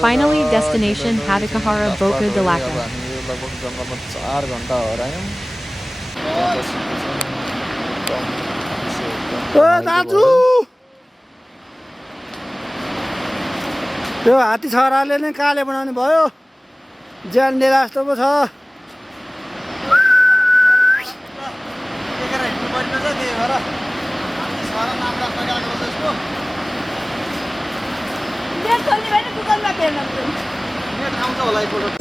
Finally, destination Hatakahara Boca de Laca. हामी लगभग जङ्गलमा 4 घण्टा हरायौँ ओ दाजु त्यो हात्ती छराले नै काले बनाउने भयो ज्यान लिएर जस्तो पो छ नेट खोल्ने भएन गुगलमा हेर्न नेट आउँछ होला एकपल्ट